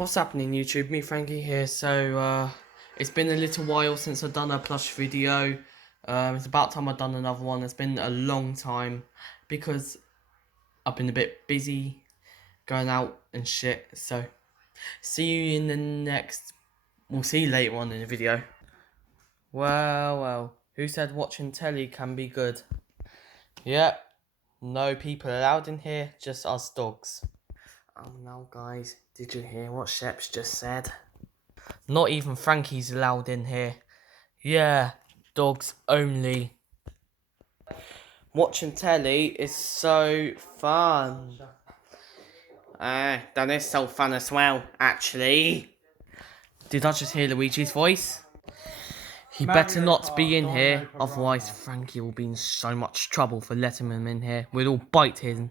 What's happening, YouTube? Me, Frankie here. So, it's been a little while since I've done a plush video. It's about time I've done another one. It's been a long time because I've been a bit busy going out and shit. So, see you in the next... We'll see you later on in the video. Well, who said watching telly can be good? Yep, no people allowed in here, just us dogs. Oh no, guys, did you hear what Sheps just said? Not even Frankie's allowed in here. Yeah, dogs only. Watching telly is so fun. That is so fun as well, actually. Did I just hear Luigi's voice? He better not be in here, otherwise Frankie will be in so much trouble for letting him in here. We'll all bite him.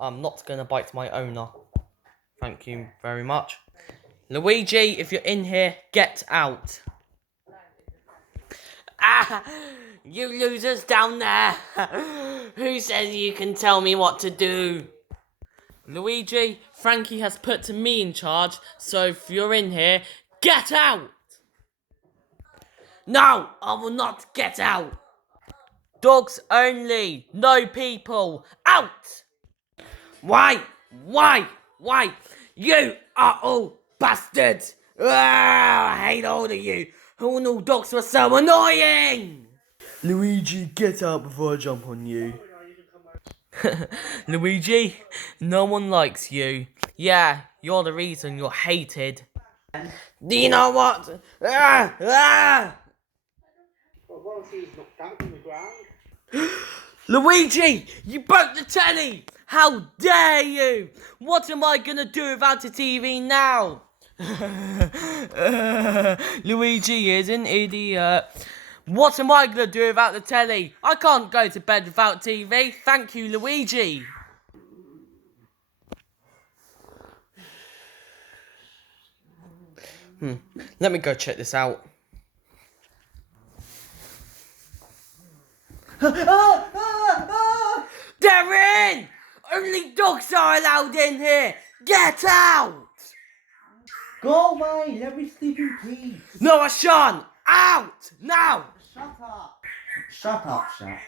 I'm not gonna bite my owner. Thank you very much. Luigi, if you're in here, get out. Ah, you losers down there. Who says you can tell me what to do? Luigi, Frankie has put me in charge, so if you're in here, get out. No, I will not get out. Dogs only, no people, out. Why? You are all bastards. I hate all of you. Who knew dogs were so annoying? Luigi, get out before I jump on you. Luigi, no one likes you. Yeah, you're the reason you're hated. Do you know what? Luigi, you broke the telly! How dare you! What am I gonna do without a TV now? Luigi is an idiot. What am I gonna do without the telly? I can't go to bed without TV. Thank you, Luigi. Let me go check this out. Darren! Only dogs are allowed in here! Get out! Go away! Let me sleep in peace! No, I shan't! Out! Now! Shut up! Shut up, Shaq.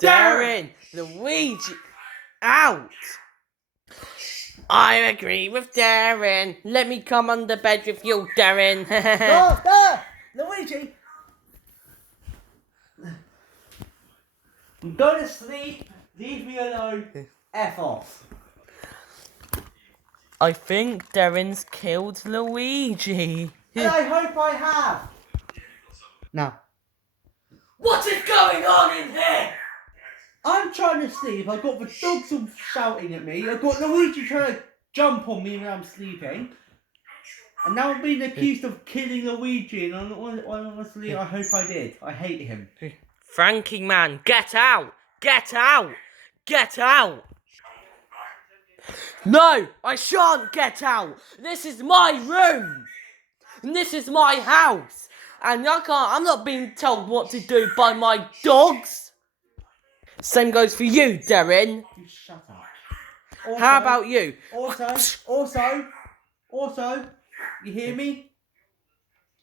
Darren! Luigi! Out! I agree with Darren. Let me come under bed with you, Darren. No! Luigi! Go to sleep! Leave me alone! F off! I think Darren's killed Luigi. And I hope I have! Now, What is going on in here? I'm trying to sleep, I've got the dogs all shouting at me, I've got Luigi trying to jump on me when I'm sleeping, and now I'm being accused of killing Luigi, and honestly, I hope I did. I hate him. Frankie, man, get out! Get out! Get out! No, I shan't get out! This is my room! And this is my house! And I'm not being told what to do by my dogs! Same goes for you, Darren. You shut up. Also, How about you? Also, you hear me?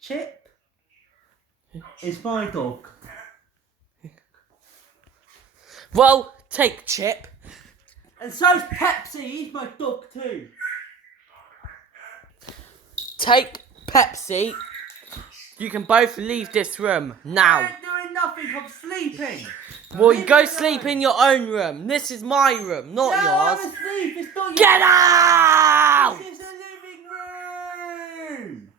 Chip is my dog. Well, take Chip. And so's Pepsi, he's my dog too. Take Pepsi. You can both leave this room now. I ain't doing nothing, I'm sleeping. Well, you Leave go me sleep alone. in your own room. This is my room, not No, yours. I'm asleep, it's not Get out! This is the living room.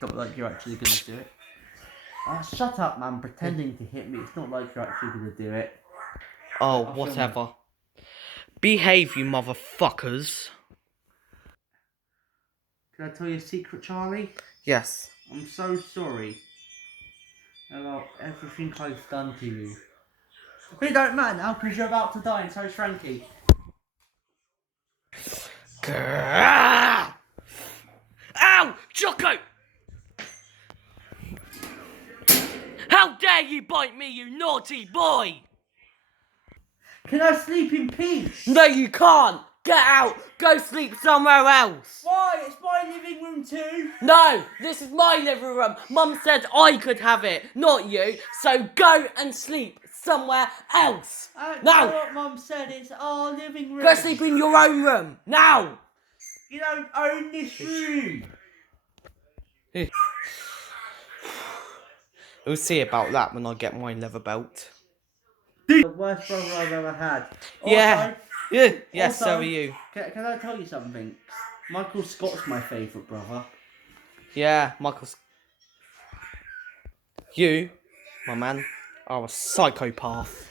Don't like you're actually gonna do it. Oh, shut up, man, pretending to hit me. It's not like you're actually gonna do it. Oh, whatever. Behave, you motherfuckers. Can I tell you a secret, Charlie? Yes. I'm so sorry about everything I've done to you. But it don't matter now, because you're about to die, and so is Frankie. Grrrr! Ow! Choco! How dare you bite me, you naughty boy! Can I sleep in peace? No, you can't! Get out! Go sleep somewhere else! Why? It's my living room too. No! This is my living room! Mum said I could have it, not you! So go and sleep somewhere else! That's Now! what Mum said. It's our living room. Go sleep in your own room! Now! You don't own this room. We'll see about that when I get my leather belt. The worst brother I've ever had. Yeah. Yeah. Yes, also, so are you. Can I tell you something? Michael Scott's my favourite brother. Yeah, Michael's. You, my man, are a psychopath.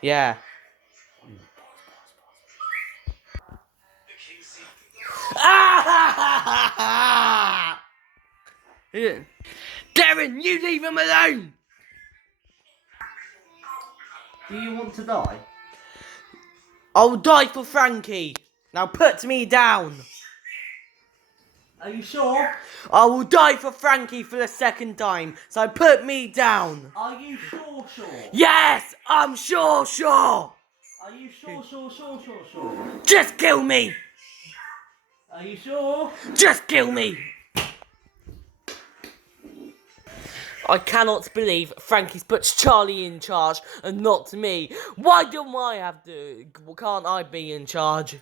Yeah. Yeah. Darren, you leave him alone! Do you want to die? I'll die for Frankie. Now put me down. Are you sure? I will die for Frankie for the second time. So put me down. Are you sure? Yes, I'm sure. Are you sure? Just kill me. Are you sure? Just kill me. I cannot believe Frankie's put Charlie in charge and not me. Why don't I have to? Can't I be in charge?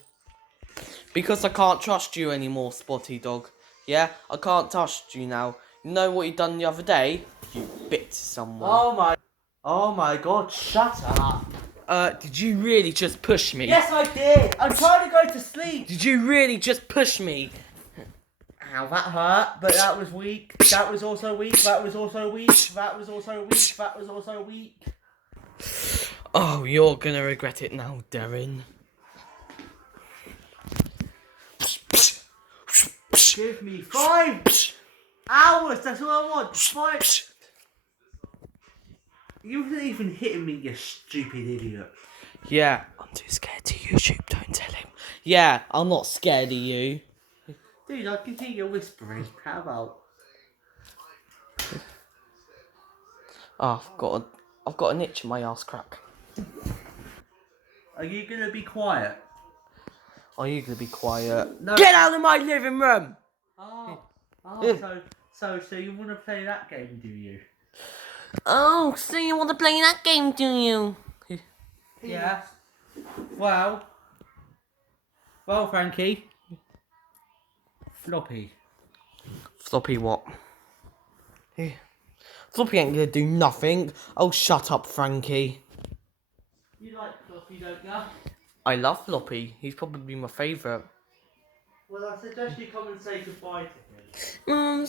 Because I can't trust you anymore, Spotty Dog. Yeah, I can't trust you now. You know what you done the other day? You bit someone. Oh my God! Shut up. Did you really just push me? Yes, I did. I'm trying to go to sleep. Did you really just push me? Ow, that hurt, but that was weak. That was also weak. That was also weak. That was also weak. That was also weak. Oh, you're gonna regret it now, Darren. Give me 5 hours. That's all I want. 5. You wasn't even hitting me, you stupid idiot. Yeah, I'm too scared to YouTube. Don't tell him. Yeah, I'm not scared of you. Dude, I can hear you whispering. How about? Oh, I've got an itch in my ass crack. Are you gonna be quiet? Are you gonna be quiet? No. Get out of my living room! So you want to play that game, do you? Oh, so you want to play that game, do you? Yeah. Well, Frankie. Floppy. Floppy what? Floppy ain't gonna do nothing. Oh, shut up, Frankie. You like Floppy, don't you? I love Floppy. He's probably my favourite. Well, I suggest you come and say goodbye to him.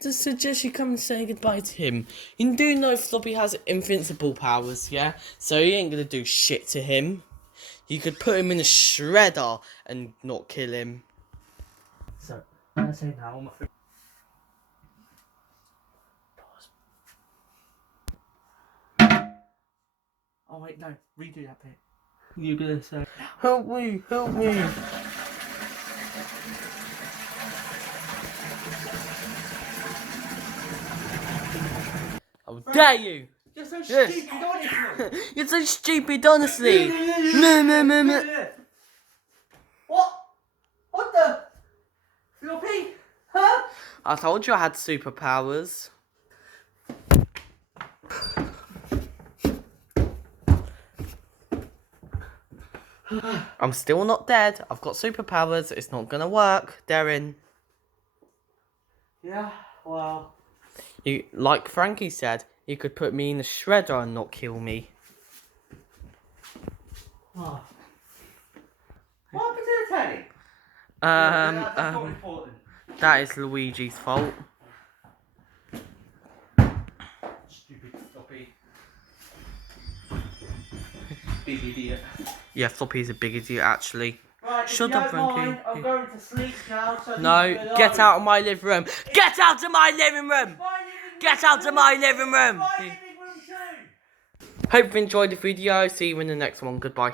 Suggest you come and say goodbye to him. You do know Floppy has invincible powers, yeah? So he ain't gonna do shit to him. You could put him in a shredder and not kill him. So, I'm gonna say now, my friend. Oh wait, no, redo that bit. You're gonna say, Help me, help me. How dare you? you're so Yes. stupid, honestly. You're so stupid, honestly. No. What the? Floppy? Huh? I told you I had superpowers. I'm still not dead. I've got superpowers. It's not gonna work, Darren. Yeah, well. You, like Frankie said, you could put me in a shredder and not kill me. Oh. What happened to the telly? That's not important. That is Luigi's fault. Stupid Floppy. Big idiot. Yeah, Floppy's a big idiot, actually. Right, Shut if you up, don't Frankie. mind, I'm going to sleep now. So No, get out of my living room. Get out of my living room. Get out of my living room. My living room too. Hope you enjoyed the video. See you in the next one. Goodbye.